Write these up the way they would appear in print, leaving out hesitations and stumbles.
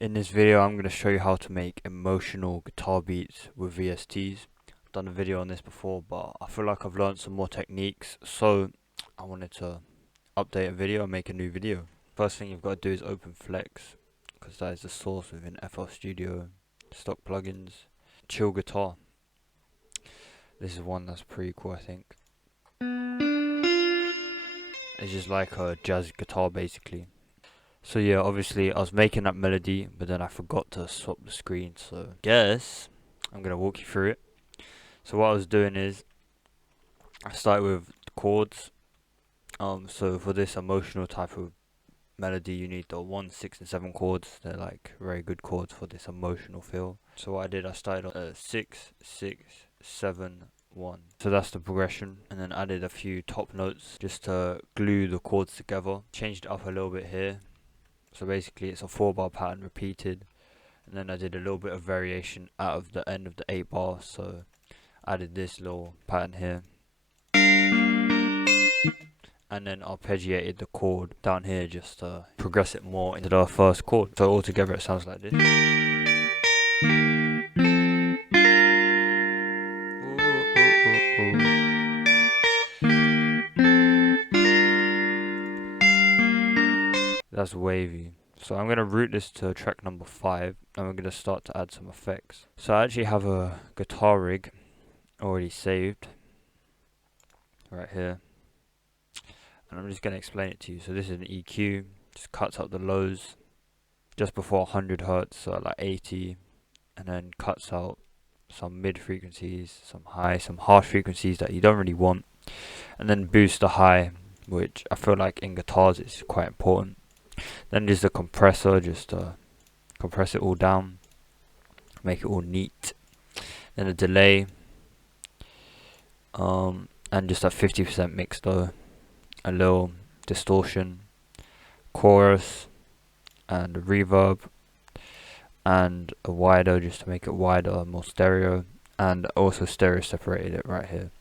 In this video, I'm going to show you how to make emotional guitar beats with VSTs. I've done a video on this before, but I feel like I've learned some more techniques, so I wanted to update a video and make a new video. First thing you've got to do is open Flex, because that is the source within FL Studio, stock plugins, chill guitar. This is one that's pretty cool, I think. It's just like a jazz guitar basically. So yeah, obviously I was making that melody, but then I forgot to swap the screen, so guess I'm gonna walk you through it. So what I was doing is I started with chords. So for this emotional type of melody, you need the 1, 6, and 7 chords. They're like very good chords for this emotional feel. So what I did, I started on 6, 6, 7, 1. So that's the progression, and then added a few top notes just to glue the chords together. Changed it up a little bit here. So basically it's a 4-bar pattern repeated, and then I did a little bit of variation out of the end of the 8-bar, so added this little pattern here, and then arpeggiated the chord down here just to progress it more into the first chord. So altogether it sounds like this. That's wavy. So I'm going to route this to track number 5, and we're going to start to add some effects. So I actually have a guitar rig already saved right here, and I'm just going to explain it to you. So this is an EQ, just cuts out the lows just before 100 Hz, so like 80, and then cuts out some mid frequencies, some high, some harsh frequencies that you don't really want, and then boost the high, which I feel like in guitars is quite important. Then there's the compressor, just compress it all down, make it all neat. Then a delay, and just a 50% mix though, a little distortion, chorus, and a reverb, and a wider just to make it wider, more stereo, and also stereo separated it right here.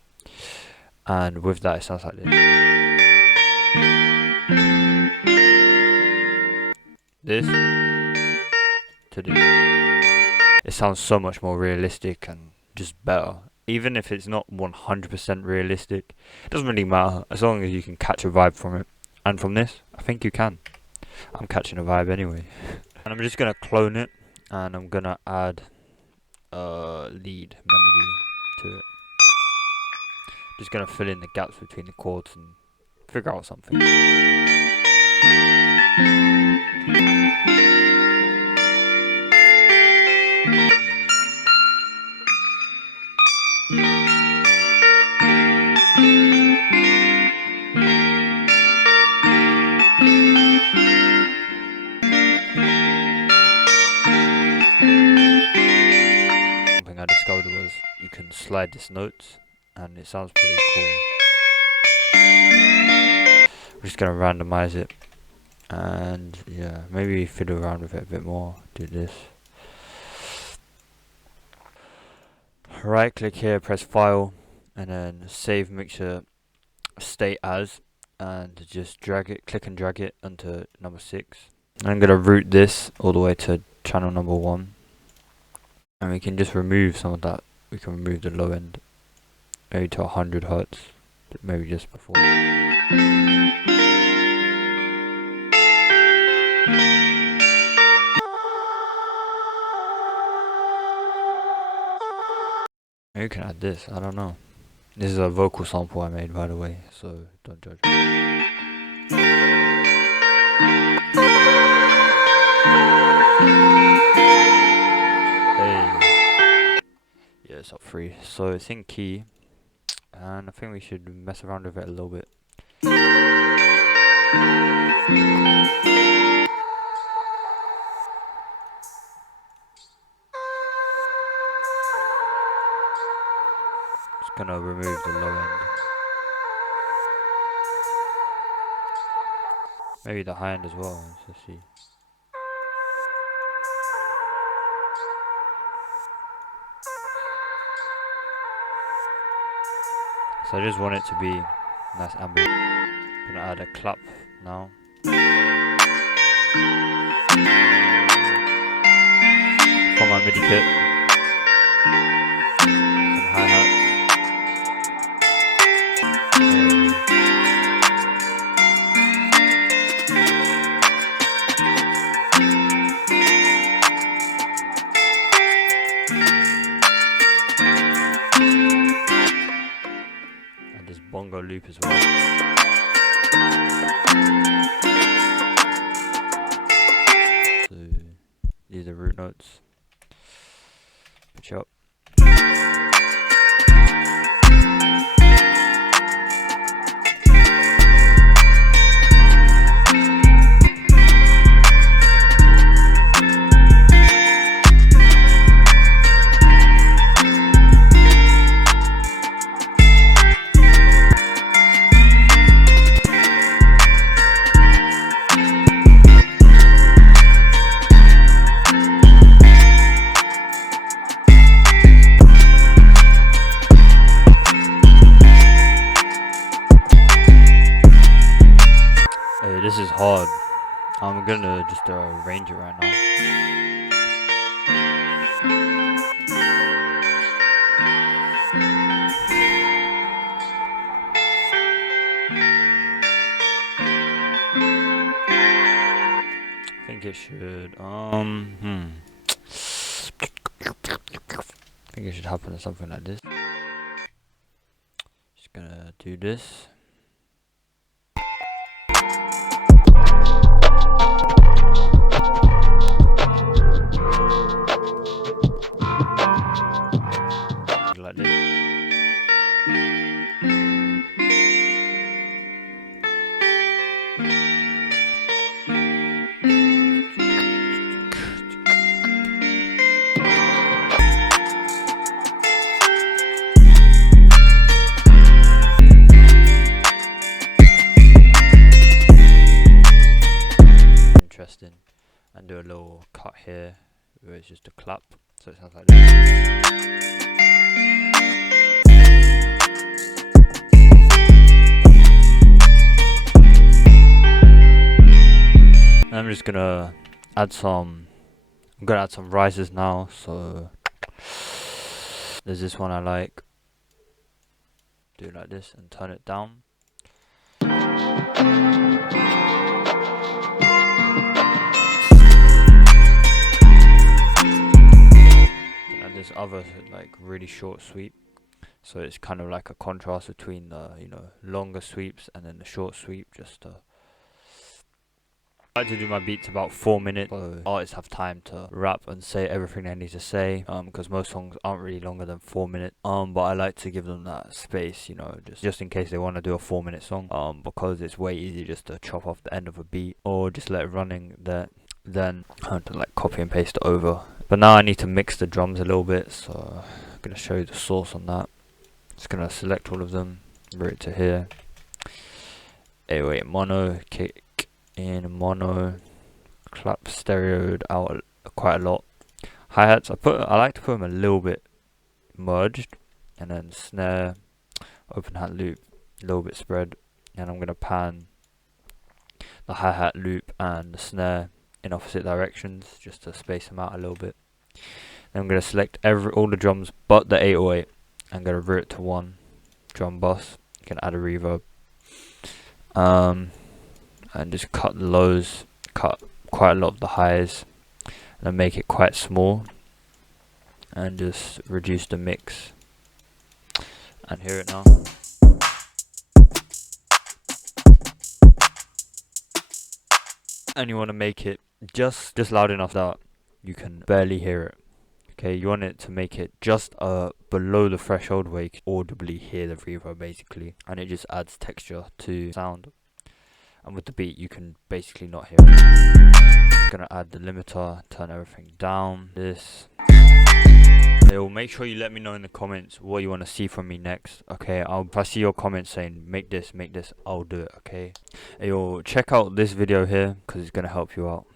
And with that it sounds like this to this. It sounds so much more realistic and just better. Even if it's not 100% realistic, it doesn't really matter as long as you can catch a vibe from it. And from this, I think you can. I'm catching a vibe anyway. And I'm just gonna clone it, and I'm gonna add a lead melody to it. Just gonna fill in the gaps between the chords and figure out something. Something I discovered was you can slide this notes, and it sounds pretty cool. We're just gonna randomize it, and yeah, maybe fiddle around with it a bit more. Do this. Right click here, press file, and then save mixture state as, and just drag it, click and drag it onto number 6. And I'm gonna route this all the way to channel number 1, and we can just remove some of that. We can remove the low end, maybe to 100 Hz, maybe just before. Maybe you can add this, I don't know. This is a vocal sample I made, by the way, so don't judge me. Hey. Yeah, it's up 3, so it's in key, and I think we should mess around with it a little bit. Just gonna remove the low end. Maybe the high end as well, let's see. So I just want it to be nice ambient. I'm gonna add a clap now. MIDI kit, some hi-hats. And this bongo loop as well. So these are root notes. Pitch up. This is hard. I'm gonna just arrange it right now. I think it should I think it should happen to something like this. Just gonna do this. Like this. Interesting. And do a little cut here where it's just a clap, so it sounds like this. I'm just gonna add some. I'm gonna add some rises now. So there's this one I like. Do it like this and turn it down. And this other like really short sweep. So it's kind of like a contrast between the longer sweeps and then the short sweep, just to. I like to do my beats about 4 minutes, so artists have time to rap and say everything they need to say, because most songs aren't really longer than 4 minutes, but I like to give them that space, just in case they want to do a 4-minute song, because it's way easier just to chop off the end of a beat, or just let it running there, then I have to like copy and paste it over. But now I need to mix the drums a little bit, so I'm going to show you the source on that. Just going to select all of them, route it to here, 808 mono, kick in mono, clap stereoed out quite a lot. Hi-hats, I like to put them a little bit merged, and then snare, open hat loop, a little bit spread, and I'm going to pan the hi-hat loop and the snare in opposite directions just to space them out a little bit. Then I'm going to select all the drums but the 808. I'm going to route it to one drum bus. You can add a reverb. And just cut the lows, cut quite a lot of the highs, and make it quite small, and just reduce the mix, and hear it now. And you want to make it just loud enough that you can barely hear it. Okay, you want it to make it just below the threshold where you can audibly hear the reverb basically, and it just adds texture to sound. And with the beat you can basically not hear it. I'm gonna add the limiter, turn everything down, this. Yo, make sure you let me know in the comments what you want to see from me next, okay? If I see your comments saying make this, I'll do it, okay? Yo, check out this video here because it's gonna help you out.